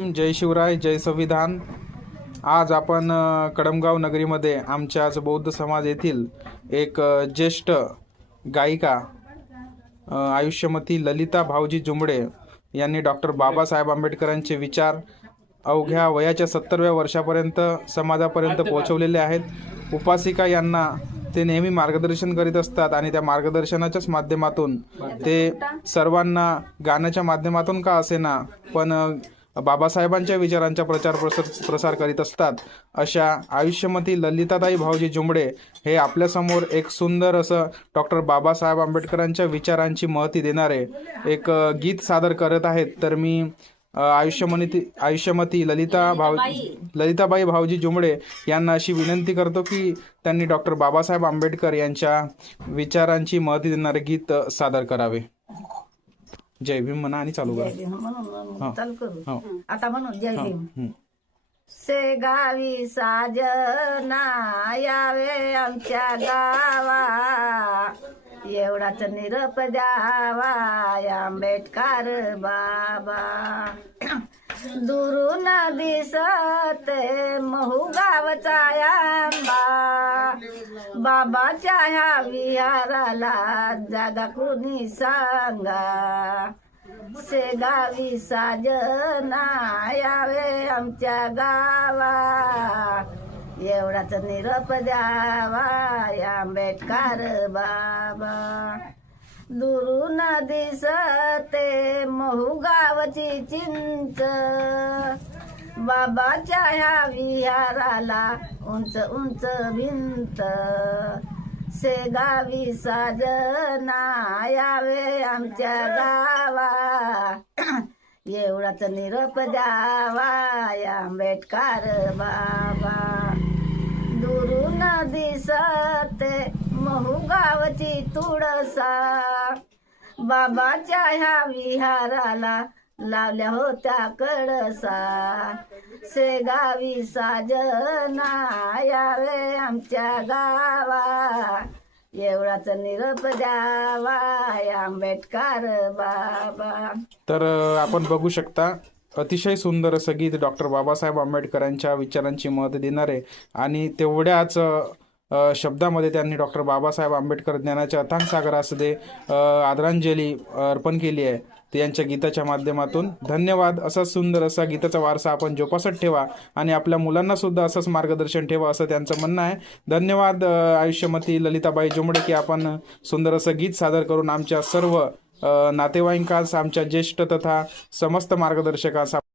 जय शिवराय, जय संविधान। आज आपण कडमगाव नगरीमध्ये आमच्याच बौद्ध समाज येथील एक ज्येष्ठ गायिका आयुष्यमती ललिता भाऊजी जुंबडे यांनी डॉक्टर बाबासाहेब आंबेडकरांचे विचार अवघ्या वयाच्या 70व्या वर्षापर्यंत समाजापर्यंत पोहोचवलेले आहेत। उपासिका यांना ते नेहमी मार्गदर्शन करीत असतात आणि त्या मार्गदर्शनाच्याच माध्यमातून ते सर्वांना गाण्याच्या माध्यमातून का असेना पण बाबासाहेबांच्या विचारांचा प्रसार करीत असतात। अशा आयुष्यमती ललिताताई भाऊजी जुंबडे हे आपल्यासमोर एक सुंदर असं डॉक्टर बाबासाहेब आंबेडकरांच्या विचारांची महती देणारे एक गीत सादर करत आहेत। तर मी आयुष्यमती ललिताबाई भाऊजी जुंबडे यांना अशी विनंती करतो की त्यांनी डॉक्टर बाबासाहेब आंबेडकर यांच्या विचारांची महती देणारे गीत सादर करावे। जय भीम म्हणा आणि चालू करा। चालू करू आता म्हणून जय भीम। से गावी साजना यावे आमच्या गावा, एवढाच निरप द्यावा आंबेडकर बाबा। दुरून दिसते महू गावचा आंबा, बाबाच्या ह्या विहाराला जागा कुणी सांगा। से गावी साजना यावे आमच्या गावा, एवढाच निरोप द्यावा आंबेडकर बाबा। दुरून दिसते महू गावची चिंच, बाबाच्या ह्या विहाराला उंच उंच भिंत। से गावी साजना यावे आमच्या गावा, एवढाच निरोप द्यावा आंबेडकर बाबा। दुरून दिसते महू गावची तुळसा, बाबाच्या ह्या विहाराला लावल्या होत्या कळसा। से गावी साजना यावे आमच्या गावा, एवढाच निरोप द्यावा आंबेडकर बाबा। तर आपण बघू शकता अतिशय सुंदर असं गीत डॉक्टर बाबासाहेब आंबेडकरांच्या विचारांची महती देणारे आणि तेवढ्याच शब्दामध्ये त्यांनी डॉक्टर बाबासाहेब आंबेडकर ज्ञानाच्या अथांग सागरामध्ये आदरांजली अर्पण केली आहे ते यांच्या गीताच्या माध्यमातून। धन्यवाद। असा सुंदर असा गीताचा वारसा आपण जोपासत ठेवा आणि आपल्या मुलांना सुद्धा असंच मार्गदर्शन ठेवा असं त्यांचं म्हणणं आहे। धन्यवाद आयुष्यमती ललिताबाई जुंबडे की आपण सुंदर असं गीत सादर करून आमच्या सर्व नातेवाईकांस, आमच्या ज्येष्ठ तथा समस्त मार्गदर्शकांस